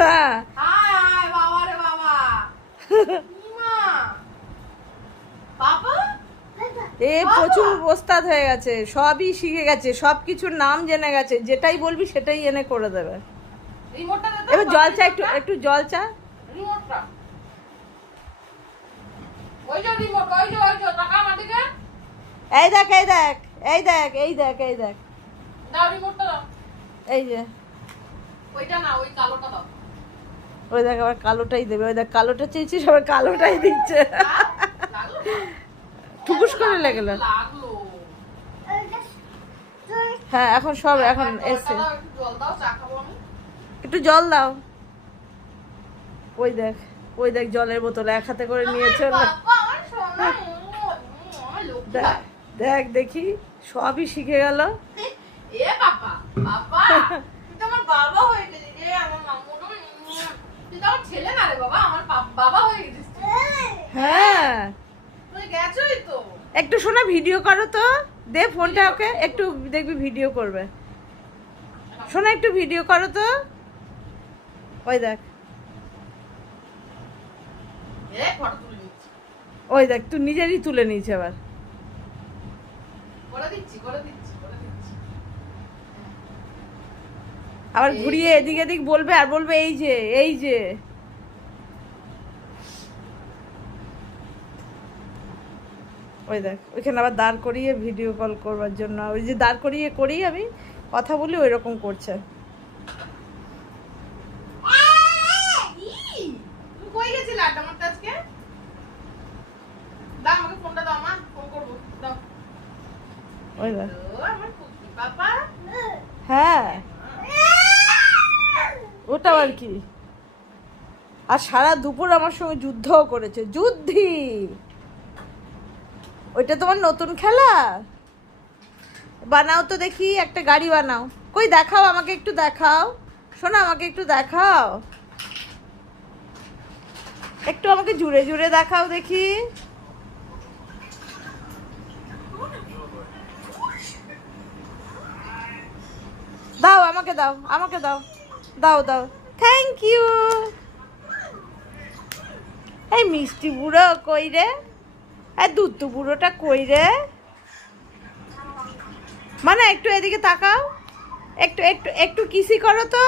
হায় বাবা রে বাবা বাবা এ প্রচুর ওস্তাদ হয়ে গেছে, সবই শিখে গেছে, সব কিছুর নাম জেনে গেছে, যেটাই বলবি সেটাই এনে করে দেবে। রিমোটটা দে তো। এবার জল চা, একটু একটু জল চা। রিমোটটা ওই যে রিমোট, ওই যে টাকা মাটিকে। এই দেখ এই দেখ এই দেখ এই দেখ এই দেখ, দাও রিমোটটা দাও। এই যে ওইটা না, ওই কালোটা দাও। ওই দেখ আবার কালোটাই দেবে, ওই দেখ কালোটা চেয়েছিস আবার কালোটাই দিচ্ছে। লাগলো ঠুকুস করে লেগেলো। লাগলো। হ্যাঁ এখন সব এখন এসছে। দাও, একটু জল দাও, চা খাবো আমি। একটু জল দাও। ওই দেখ ওই দেখ জলের বোতল এক হাতে করে নিয়ে চল। বাবা আমার সোনা আমার লক্ষ্মী। দেখ দেখ দেখি সবই শিখে গেল। এ বাবা বাবা তুই তো আমার বাবা হয়ে গেলি রে, আমার মাম্মু তুই তো আমার ছেলে না রে বাবা, আমার বাবা হয়ে গেছিস তুই। হ্যাঁ তুই গেছই তো। একটু শোনা ভিডিও করো তো, দে ফোনটা ওকে, একটু দেখবি ভিডিও করবে। শোনা একটু ভিডিও করো তো। ওই দেখ এ ফটো তুলে নিচ্ছি, ওই দেখ তুই নিজেরই তুলে নিয়েছে আবার। করে দিচ্ছি করে দিচ্ছি করে দিচ্ছি। আবার ঘুরিয়ে এদিক এদিক বলবে আর বলবে এই যে এই যে। ওই দেখ ওইখানে আবার দাঁড় করিয়ে ভিডিও কল করবার জন্য, ওই যে দাঁড় করিয়ে করি আমি কথা বলি ওই রকম করছে। তুমি কই গেছিলে আড্ডা মারতে আজকে? দাও আমাকে ফোনটা দাও, মা ফোন করবো, দাও। ওই দেখ ও আমার কুকি বাবা। হ্যাঁ ওটা আর কি। আর সারা দুপুর আমার সঙ্গে যুদ্ধও করেছে, যুদ্ধি। ওইটা তোমার নতুন খেলা? বানাও তো দেখি একটা গাড়ি বানাও। কই দেখাও আমাকে একটু দেখাও, শোনো আমাকে একটু দেখাও, একটু আমাকে জুড়ে জুড়ে দেখাও দেখি। দাও আমাকে দাও আমাকে দাও, দাও দাও, থ্যাংক ইউ। এই মিষ্টি বুড়ো কই রে, আর দুধ বুড়োটা কই রে? মানে একটু এদিকে তাকাও, একটু একটু একটু কিসি করো তো।